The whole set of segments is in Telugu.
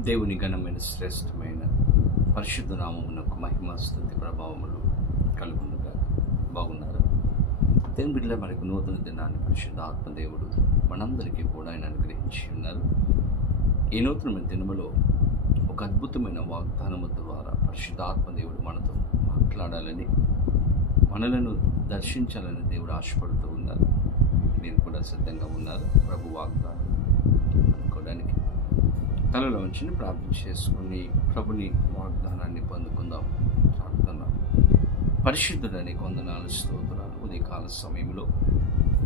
దేవుని ఘనమైన శ్రేష్టమైన పరిశుద్ధ నామమునకు మహిమ స్థుతి ప్రభావములు కలుగునుగా బాగున్నారు? దేవుని బిడ్డల మనకు నూతన దినాన్ని పరిశుద్ధ ఆత్మదేవుడు మనందరికీ కూడా ఆయన అనుగ్రహించి ఉన్నారు. ఈ నూతనమైన దినములో ఒక అద్భుతమైన వాగ్దానము ద్వారా పరిశుద్ధ ఆత్మదేవుడు మనతో మాట్లాడాలని మనలను దర్శించాలని దేవుడు ఆశపడుతూ ఉన్నారు. మీరు కూడా సిద్ధంగా ఉన్నారు. తలలో ఉంచి ప్రార్థన చేసుకుని ప్రభుని వాగ్దానాన్ని పొందుకుందాం. ప్రార్థన. పరిశుద్ధుడని కొందనాలు స్తోత్రాలు. ఉదయకాల సమయంలో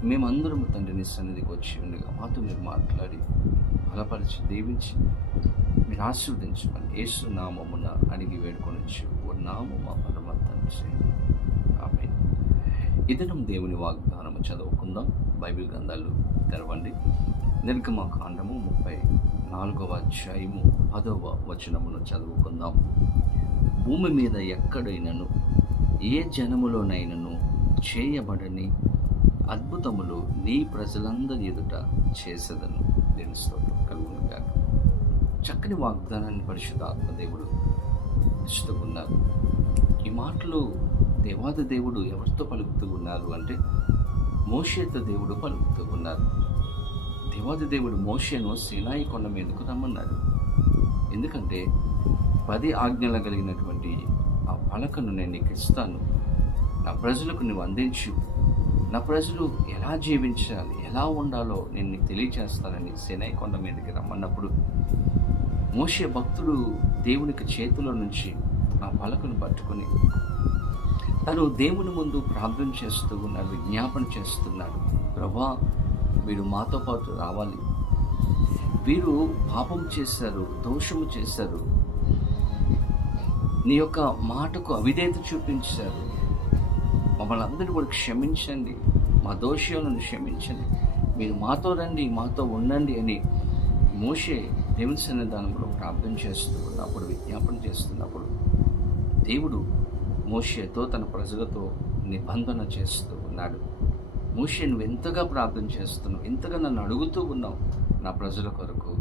మేమందరం తండ్రిని సన్నిధికి వచ్చి ఉండగా మాతో మీరు మాట్లాడి బలపరిచి దీవించి మీరు ఆశీర్వదించమని యేసు నామమున అడిగి వేడుకొని ఓ నామం మా పరమ తండ్రి ఆమె ఇదనం దేవుని వాగ్దానము చదువుకుందాం. బైబిల్ గ్రంథాలు తెరవండి. నిర్గమ కాండము ముప్పై నాలుగవ అధ్యాయము పదవ వచనమును చదువుకుందాం. భూమి మీద ఎక్కడైనను ఏ జనములోనైనను చేయబడని అద్భుతములు నీ ప్రజలందరి ఎదుట చేసేదను. దేని స్తోత్రం చక్కని వాగ్దానాన్ని పరిశుద్ధాత్మ దేవుడు ఉన్నారు ఈ మాటలు దేవాది దేవుడు ఎవరితో పలుకుతూ ఉన్నారు అంటే మోషేత దేవుడు పలుకుతూ ఉన్నారు. దేవాది దేవుడు మోషేను సినాయి కొండ మీదకు రమ్మన్నారు. ఎందుకంటే పది ఆజ్ఞలు కలిగినటువంటి ఆ పలకను నేను నీకు ఇస్తాను. నా ప్రజలకు నువ్వు అందించు. నా ప్రజలు ఎలా జీవించాలి ఎలా ఉండాలో నేను నీకు తెలియజేస్తానని సినాయి కొండ మీదకి రమ్మన్నప్పుడు మోషే భక్తుడు దేవునికి చేతిలో నుంచి ఆ పలకను పట్టుకొని తను దేవుని ముందు ప్రార్థన చేస్తూ ఉన్నాడు విజ్ఞాపన చేస్తున్నాడు. ప్రభా మీరు మాతో పాటు రావాలి. వీరు పాపం చేశారు దోషము చేశారు. నీ యొక్క మాటకు అవిధేత చూపించారు. మమ్మల్ని అందరినీ కూడా క్షమించండి. మా దోషాలను క్షమించండి. మీరు మాతో రండి మాతో ఉండండి అని మోషే దేవుని సన్నిధానంలో ప్రార్థన చేస్తూ ఉన్నప్పుడు విజ్ఞాపన చేస్తున్నప్పుడు దేవుడు మోషేతో తన ప్రజలతో నిబంధన చేస్తూ ఉన్నాడు. మోషే నువ్వు ఎంతగా ప్రార్థన చేస్తున్నావు? ఎంతగా నన్ను అడుగుతూ ఉన్నావు నా ప్రజల కొరకు?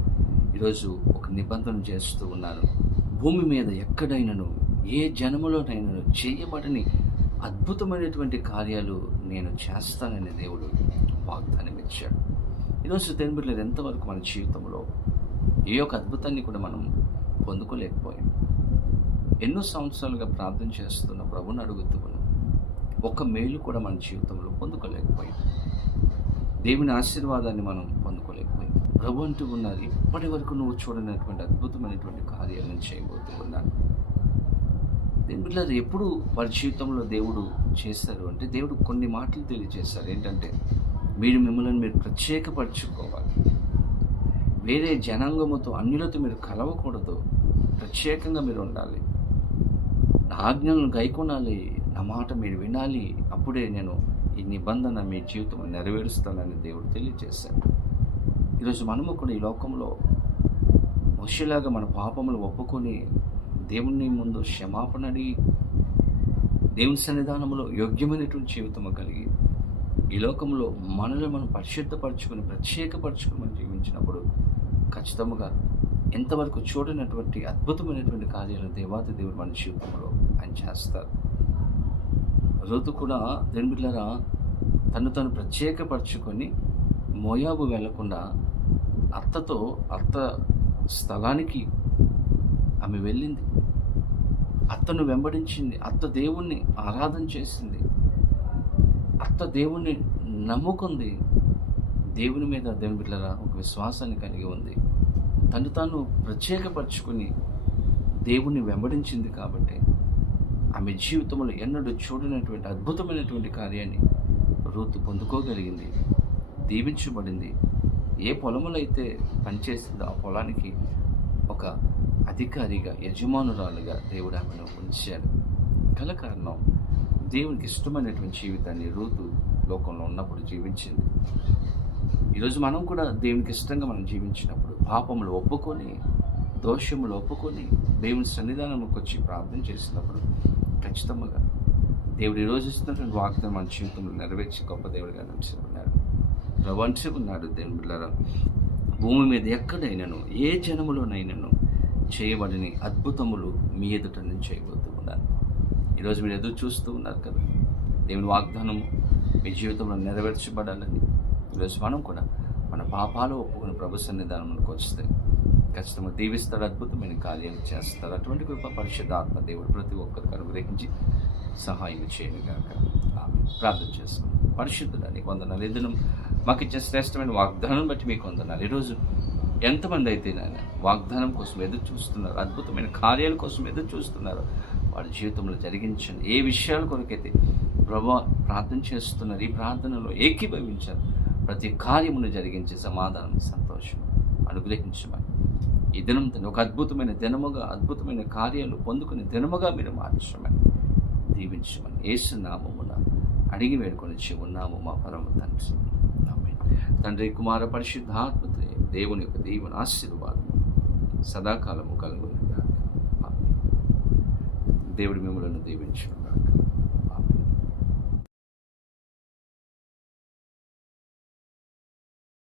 ఈరోజు ఒక నిబంధన చేస్తూ ఉన్నాను భూమి మీద ఎక్కడైనాను ఏ జనములోనైనాను చేయబడని అద్భుతమైనటువంటి కార్యాలు నేను చేస్తానని దేవుడు వాగ్దానం ఇచ్చాడు. ఈరోజు తెలుగులో ఎంతవరకు మన జీవితంలో ఏ ఒక్క అద్భుతాన్ని కూడా మనం పొందుకోలేకపోయాం. ఎన్నో సంవత్సరాలుగా ప్రార్థన చేస్తున్న ప్రభుని అడుగుతూ ఉన్నాం. ఒక్క మేలు కూడా మన జీవితంలో పొందుకోలేకపోయాం. దేవుని ఆశీర్వాదాన్ని మనం పొందుకోలేకపోయాం. ప్రభు అంటూ ఉన్నారు ఇప్పటి వరకు నువ్వు చూడనటువంటి అద్భుతమైనటువంటి కార్యాలను చేయబోతూ ఉన్నాను. దేవుడు ఎప్పుడు వారి జీవితంలో దేవుడు చేస్తారు అంటే దేవుడు కొన్ని మాటలు తెలియజేస్తారు ఏంటంటే మీరు మిమ్మల్ని మీరు ప్రత్యేకపరచుకోవాలి. వేరే జనాంగముతో అన్యులతో మీరు కలవకూడదు. ప్రత్యేకంగా మీరు ఉండాలి. నా ఆజ్ఞలను గైకొనాలి. నా మాట మీరు వినాలి. అప్పుడే నేను ఈ నిబంధన మీ జీవితం నెరవేరుస్తానని దేవుడు తెలియజేశాడు. ఈరోజు మనము కూడా ఈ లోకంలో మనుషులాగా మన పాపములు ఒప్పుకొని దేవుని ముందు క్షమాపణ అడిగి దేవుని సన్నిధానంలో యోగ్యమైనటువంటి జీవితము కలిగి ఈ లోకంలో మనల్ని మనం పరిశుద్ధపరచుకొని ప్రత్యేకపరచుకొని మనం జీవించినప్పుడు ఖచ్చితంగా ఎంతవరకు చూడనటువంటి అద్భుతమైనటువంటి కార్యాలను దేవాతి దేవుడు మన జీవితంలో ఆయన చేస్తారు. రోజు కూడా దేవుని బిడ్డలారా తను తను ప్రత్యేకపరచుకొని మోయాబు వెళ్ళకుండా అత్తతో అత్త స్థలానికి ఆమె వెళ్ళింది. అత్తను వెంబడించింది. అత్త దేవుణ్ణి ఆరాధన చేసింది. అత్త దేవుణ్ణి నమ్ముకుంది. దేవుని మీద దేవుని బిడ్డలరా ఒక విశ్వాసాన్ని కలిగి ఉంది. తను తాను ప్రత్యేకపరచుకుని దేవుణ్ణి వెంబడించింది కాబట్టి ఆమె జీవితంలో ఎన్నడూ చూడనటువంటి అద్భుతమైనటువంటి కార్యాన్ని రూతు పొందుకోగలిగింది. దీవించబడింది. ఏ పొలములో అయితే పనిచేసిందో ఆ పొలానికి ఒక అధికారిగా యజమానురాలుగా దేవుడు ఆమెను ఉంచాడు. గల కారణం దేవునికి ఇష్టమైనటువంటి జీవితాన్ని రూతు లోకంలో ఉన్నప్పుడు జీవించింది. ఈరోజు మనం కూడా దేవునికి ఇష్టంగా మనం జీవించినప్పుడు పాపములు ఒప్పుకొని దోషములు ఒప్పుకొని దేవుని సన్నిధానంలోకి వచ్చి ప్రార్థన చేసినప్పుడు ఖచ్చితంగా దేవుడు ఈరోజు ఇస్తున్నటువంటి వాగ్దానం మన జీవితంలో నెరవేర్చి గొప్ప దేవుడిగా నిలిచి ఉన్నాడు రవంచి ఉన్నాడు దేవుని బిళ్ళారా భూమి మీద ఎక్కడైనాను ఏ జనములోనైనాను చేయబడిన అద్భుతములు మీ ఎదుట నేను చేయబోతూ ఉన్నాను. ఈరోజు మీరు ఎదురు చూస్తూ ఉన్నారు కదా. దేవుని వాగ్దానము మీ జీవితంలో నెరవేర్చబడాలని ఈరోజు మనం కూడా మన పాపాలు ఒప్పుకుని ప్రభు సన్నిధానంలోకి వస్తే ఖచ్చితంగా దీవిస్తాడు అద్భుతమైన కార్యాలు చేస్తాడు. అటువంటి కృప పరిశుద్ధాత్మ దేవుడు ప్రతి ఒక్కరికి అనుగ్రహించి సహాయం చేయను గాక. ఆమె ప్రార్థన చేసుకున్నాం పరిశుద్ధులని కొందనాలు ఎదును మాకు ఇచ్చే శ్రేష్టమైన వాగ్దానం బట్టి మీకు వందనాలు. ఈరోజు ఎంతమంది అయితే నాయన వాగ్దానం కోసం ఎదురు చూస్తున్నారు అద్భుతమైన కార్యాల కోసం ఎదురు చూస్తున్నారు వారి జీవితంలో జరిగించండి. ఏ విషయాల కొరకైతే ప్రభా ప్రార్థన చేస్తున్నారు ఈ ప్రార్థనలో ఏకీభవించారు ప్రతి కార్యమును జరిగించే సమాధానం సంతోషం అనుగ్రహించమని. ఈ దినం ఒక అద్భుతమైన దినముగా అద్భుతమైన కార్యాలు పొందుకునే దినముగా మీరు మార్చమని దీవించమని ఏసునామమున అడిగి వేడుకొని ఉన్నాము మా పరమ తండ్రి. తండ్రి కుమార పరిశుద్ధాత్మ దేవుని యొక్క దేవుని ఆశీర్వాదం సదాకాలము కలుగును దేవుడు మిమ్మలను దీవించడం